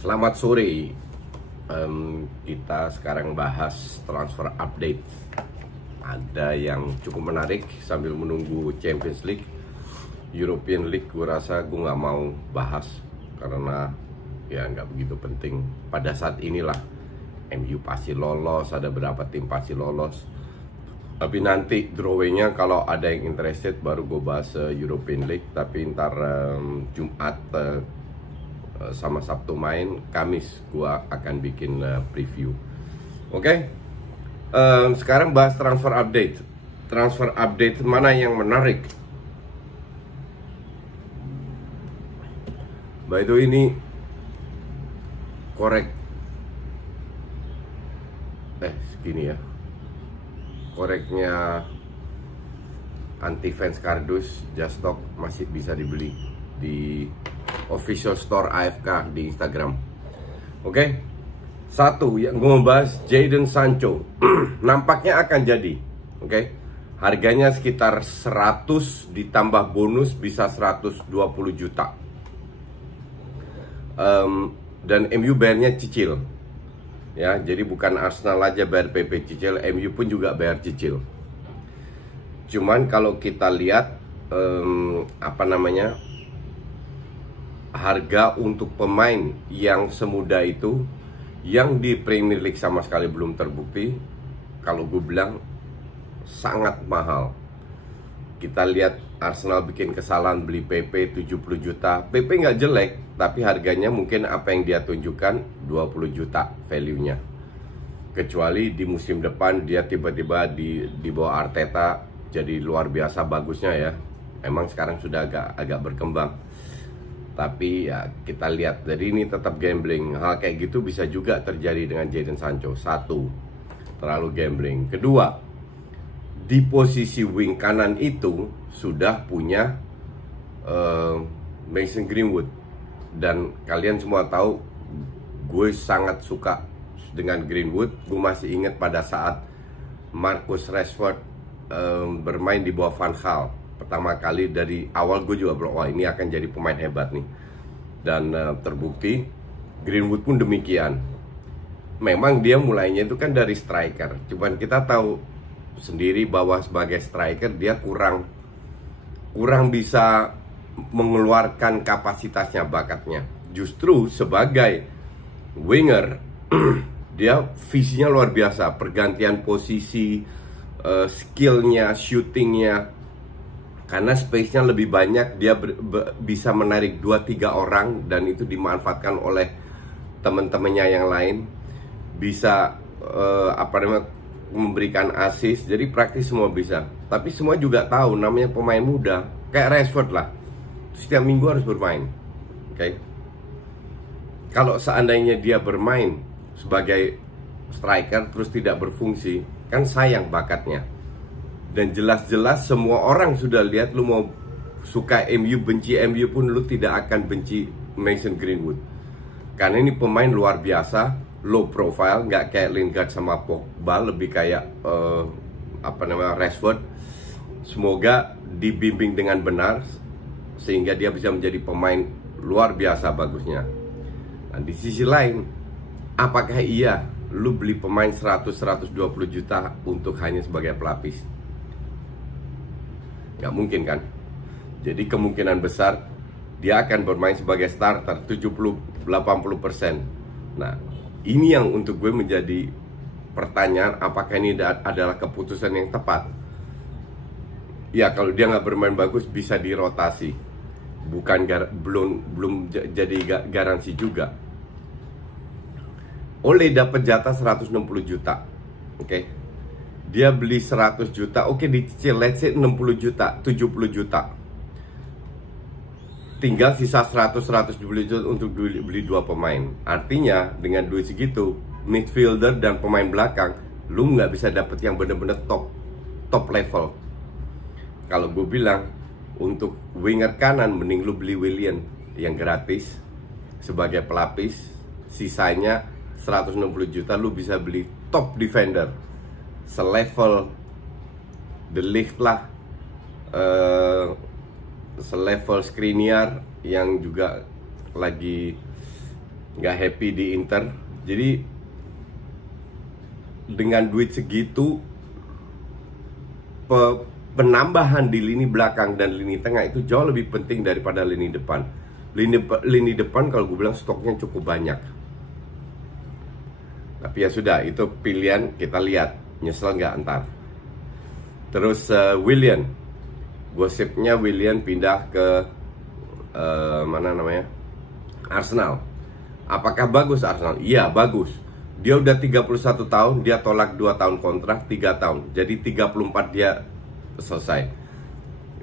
Selamat sore. Kita sekarang bahas transfer update. Ada yang cukup menarik sambil menunggu Champions League. European League gue rasa gue nggak mau bahas karena ya nggak begitu penting. Pada saat inilah MU pasti lolos, ada beberapa tim pasti lolos. Tapi nanti drawingnya kalau ada yang interested baru gue bahas European League. Tapi ntar Jumat sama Sabtu main, Kamis gua akan bikin preview. Oke. Sekarang bahas transfer update. Transfer update mana yang menarik? By the way, ini korek segini ya. Koreknya anti fans kardus Just Talk masih bisa dibeli di official store AFK di Instagram. Oke. Satu yang gue membahas Jadon Sancho. Nampaknya akan jadi. Oke. Harganya sekitar 100 ditambah bonus bisa 120 juta. Dan MU bayarnya cicil. Ya, jadi bukan Arsenal aja bayar PP cicil, MU pun juga bayar cicil. Cuman kalau kita lihat harga untuk pemain yang semuda itu, yang di Premier League sama sekali belum terbukti, kalau gue bilang sangat mahal. Kita lihat Arsenal bikin kesalahan beli PP 70 juta. PP nggak jelek, tapi harganya mungkin apa yang dia tunjukkan 20 juta value-nya. Kecuali di musim depan dia tiba-tiba di bawah Arteta jadi luar biasa bagusnya ya. Emang sekarang sudah agak berkembang. Tapi ya kita lihat, jadi ini tetap gambling. Hal kayak gitu bisa juga terjadi dengan Jadon Sancho. Satu, terlalu gambling. Kedua, di posisi wing kanan itu sudah punya Mason Greenwood. Dan kalian semua tahu gue sangat suka dengan Greenwood. Gue masih ingat pada saat Marcus Rashford bermain di bawah Van Gaal. Pertama kali dari awal gue juga bilang, wah ini akan jadi pemain hebat nih. Dan terbukti Greenwood pun demikian. Memang dia mulainya itu kan dari striker. Cuman kita tahu sendiri bahwa sebagai striker dia kurang bisa mengeluarkan kapasitasnya, bakatnya. Justru sebagai winger dia visinya luar biasa. Pergantian posisi, skillnya, shootingnya. Karena space-nya lebih banyak, dia bisa menarik 2-3 orang dan itu dimanfaatkan oleh teman-temannya yang lain. Bisa memberikan assist, jadi praktis semua bisa. Tapi semua juga tahu namanya pemain muda, kayak Rashford lah. Setiap minggu harus bermain. Oke. Kalau seandainya dia bermain sebagai striker terus tidak berfungsi, kan sayang bakatnya. Dan jelas-jelas semua orang sudah lihat, lu mau suka MU, benci MU pun lu tidak akan benci Mason Greenwood. Karena ini pemain luar biasa, low profile, nggak kayak Lingard sama Pogba, lebih kayak Rashford. Semoga dibimbing dengan benar sehingga dia bisa menjadi pemain luar biasa bagusnya. Nah, di sisi lain, apakah iya lu beli pemain 100-120 juta untuk hanya sebagai pelapis? Nggak mungkin kan? Jadi kemungkinan besar dia akan bermain sebagai starter 70-80%. Nah, ini yang untuk gue menjadi pertanyaan, apakah ini adalah keputusan yang tepat? Ya, kalau dia nggak bermain bagus bisa dirotasi. Belum jadi garansi juga. Ole dapat jatah 160 juta. Oke. Dia beli 100 juta, oke dicicil, let's say 60 juta, 70 juta. Tinggal sisa 100-170 juta untuk beli 2 pemain. Artinya dengan duit segitu, midfielder dan pemain belakang, lu nggak bisa dapet yang bener-bener top level. Kalau gue bilang, untuk winger kanan mending lu beli Willian yang gratis sebagai pelapis. Sisanya 160 juta lu bisa beli top defender selevel De Ligt lah, selevel Skriniar yang juga lagi nggak happy di Inter. Jadi dengan duit segitu, penambahan di lini belakang dan lini tengah itu jauh lebih penting daripada lini depan. Lini depan kalau gue bilang stoknya cukup banyak. Tapi ya sudah, itu pilihan, kita lihat nyesel nggak ntar. Terus Willian, gosipnya Willian pindah ke mana namanya, Arsenal. Apakah bagus Arsenal? Iya bagus. Dia udah 31 tahun, dia tolak 2 tahun kontrak, 3 tahun. Jadi 34 dia selesai.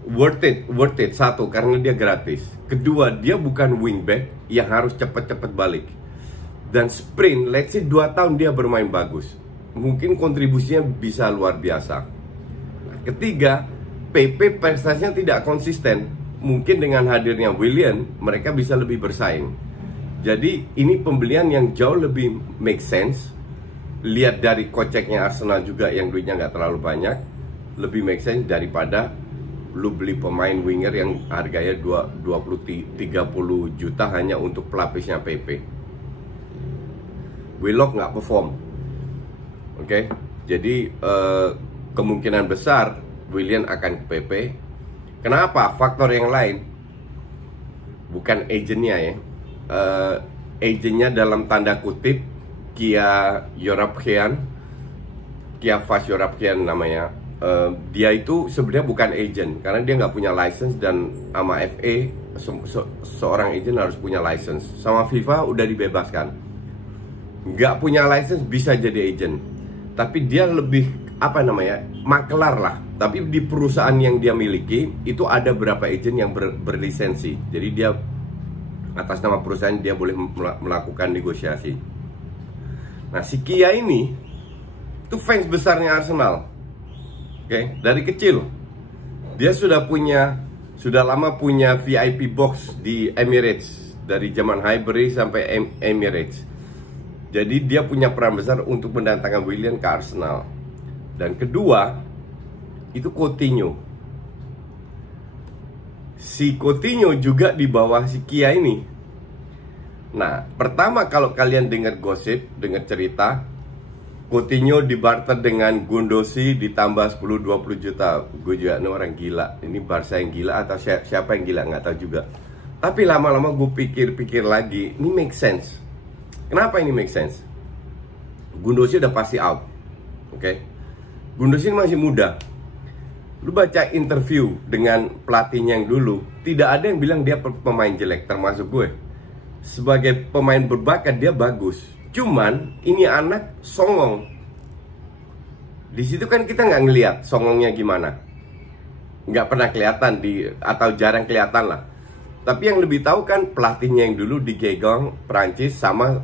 Worth it. Satu, karena dia gratis. Kedua, dia bukan wingback yang harus cepet-cepet balik. Dan sprint, let's say 2 tahun dia bermain bagus. Mungkin kontribusinya bisa luar biasa. Nah, ketiga, PP prestasinya tidak konsisten. Mungkin dengan hadirnya Willian, mereka bisa lebih bersaing. Jadi ini pembelian yang jauh lebih make sense. Lihat dari koceknya Arsenal juga yang duitnya nggak terlalu banyak, lebih make sense daripada lu beli pemain winger yang harganya 20-30 juta hanya untuk pelapisnya PP. Willock nggak perform. Oke, jadi kemungkinan besar Willian akan ke PP. Kenapa? Faktor yang lain, bukan agentnya ya. Agentnya dalam tanda kutip Kia Fas Yorapkian namanya. Dia itu sebenarnya bukan agent karena dia nggak punya license, dan sama FA seorang agent harus punya license. Sama FIFA udah dibebaskan, nggak punya license bisa jadi agent. Tapi dia lebih apa namanya, makelar lah. Tapi di perusahaan yang dia miliki itu ada beberapa agent yang berlisensi. Jadi dia atas nama perusahaan dia boleh melakukan negosiasi. Nah, si Kia ini itu fans besarnya Arsenal. Oke, dari kecil dia sudah lama punya VIP box di Emirates, dari zaman Highbury sampai Emirates. Jadi dia punya peran besar untuk mendatangkan Willian ke Arsenal. Dan kedua, itu Coutinho. Si Coutinho juga di bawah si Kia ini. Nah, pertama kalau kalian dengar gosip, dengar cerita, Coutinho dibarter dengan Gundosi ditambah 10-20 juta. Gue juga ini orang gila. Ini Barca yang gila atau siapa yang gila, nggak tahu juga. Tapi lama-lama gue pikir-pikir lagi, ini make sense. Kenapa ini make sense? Gundosi udah pasti out. Oke. Gundosi masih muda. Lu baca interview dengan pelatihnya yang dulu, tidak ada yang bilang dia pemain jelek, termasuk gue. Sebagai pemain berbakat dia bagus. Cuman ini anak songong. Di situ kan kita nggak ngelihat songongnya gimana. Nggak pernah kelihatan atau jarang kelihatan lah. Tapi yang lebih tahu kan pelatihnya yang dulu di Guingamp, Prancis, sama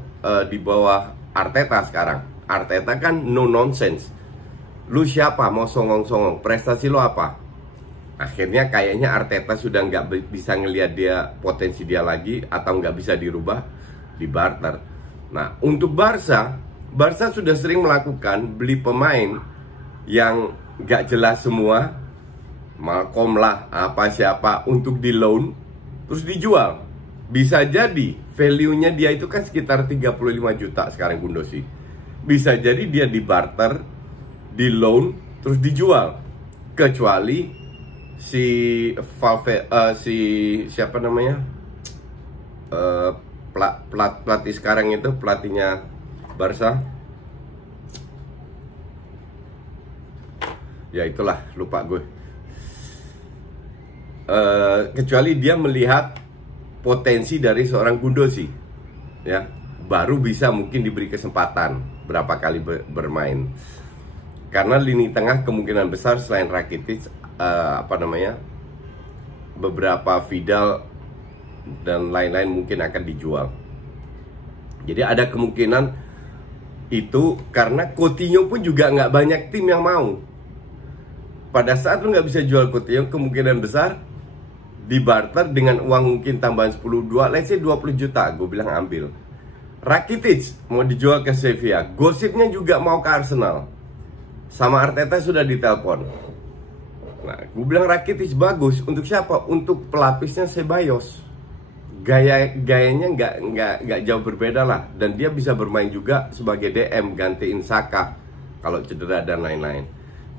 di bawah Arteta sekarang. Arteta kan no nonsense. Lu siapa mau songong-songong, prestasi lo apa? Akhirnya kayaknya Arteta sudah nggak bisa ngelihat dia, potensi dia lagi, atau nggak bisa dirubah, di barter. Nah, untuk Barca sudah sering melakukan beli pemain yang nggak jelas semua, Malcolm lah, apa siapa, untuk di loan terus dijual. Bisa jadi value-nya dia itu kan sekitar 35 juta sekarang Gundosi. Bisa jadi dia di barter, di loan terus dijual. Kecuali si siapa namanya, pelatih sekarang itu, pelatihnya Barca, ya itulah, lupa gue. Kecuali dia melihat potensi dari seorang Gundosi, ya, baru bisa mungkin diberi kesempatan berapa kali bermain. Karena lini tengah kemungkinan besar selain Rakitic, beberapa Vidal dan lain-lain mungkin akan dijual. Jadi ada kemungkinan itu, karena Coutinho pun juga nggak banyak tim yang mau. Pada saat lu nggak bisa jual Coutinho, kemungkinan besar di barter dengan uang mungkin tambahan 10-2, let's say 20 juta, gue bilang ambil. Rakitic mau dijual ke Sevilla, gosipnya juga mau ke Arsenal. Sama Arteta sudah ditelepon. Nah, gue bilang Rakitic bagus. Untuk siapa? Untuk pelapisnya Ceballos. gayanya nggak jauh berbeda lah, dan dia bisa bermain juga sebagai DM gantiin Saka kalau cedera dan lain-lain.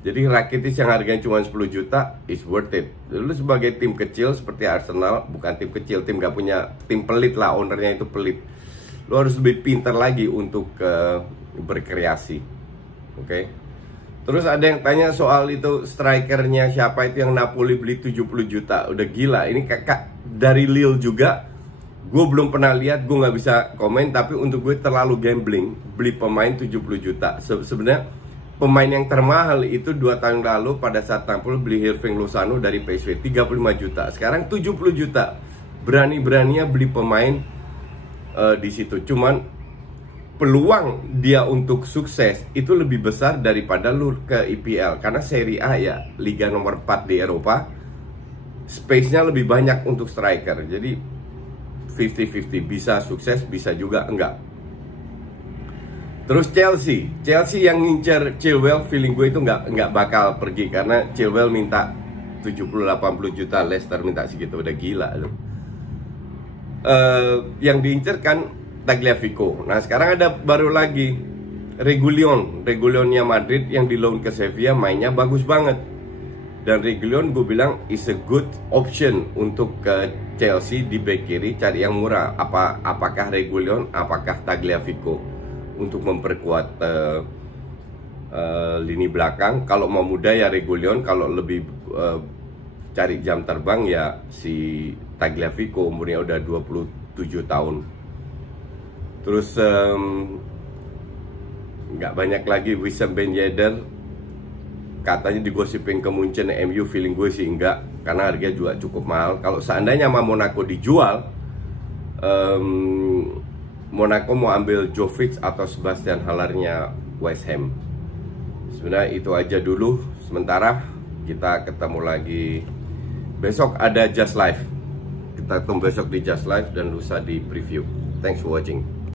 Jadi Rakitic yang harganya cuma 10 juta is worth it. Lu sebagai tim kecil seperti Arsenal, bukan tim kecil, tim nggak punya, tim pelit lah, ownernya itu pelit. Lu harus lebih pintar lagi untuk berkreasi. Oke. Terus ada yang tanya soal itu strikernya siapa itu yang Napoli beli 70 juta. Udah gila. Ini kakak dari Lille juga. Gue belum pernah lihat, gue nggak bisa komen. Tapi untuk gue terlalu gambling beli pemain 70 juta. Sebenarnya pemain yang termahal itu 2 tahun lalu pada saat Napoli beli Hirving Lozano dari PSV 35 juta. Sekarang 70 juta. Berani-beraninya beli pemain di situ. Cuman peluang dia untuk sukses itu lebih besar daripada lu ke IPL, karena Serie A ya, liga nomor 4 di Eropa, space-nya lebih banyak untuk striker. Jadi 50-50, bisa sukses, bisa juga enggak. Terus Chelsea yang ngincer Chilwell, feeling gue itu enggak bakal pergi, karena Chilwell minta 70-80 juta, Leicester minta segitu, udah gila lu. Yang diincer kan Tagliafico. Nah sekarang ada baru lagi Reguilonnya Madrid yang di loan ke Sevilla, mainnya bagus banget. Dan Reguilon gue bilang is a good option untuk ke Chelsea di back kiri, cari yang murah. Apakah Reguilon, apakah Tagliafico untuk memperkuat lini belakang. Kalau mau muda ya Reguilon, kalau lebih cari jam terbang ya si Tagliafico, umurnya udah 27 tahun. Terus nggak banyak lagi. Wissam Ben Yedder katanya digosipin ke Munchen MU, feeling gue sih enggak, karena harganya juga cukup mahal. Kalau seandainya sama Monaco dijual, Monaco mau ambil Jovic atau Sebastian Hallernya West Ham. Sebenarnya itu aja dulu sementara. Kita ketemu lagi besok, ada Just Live. Kita ketemu besok di Just Live dan lusa di preview. Thanks for watching.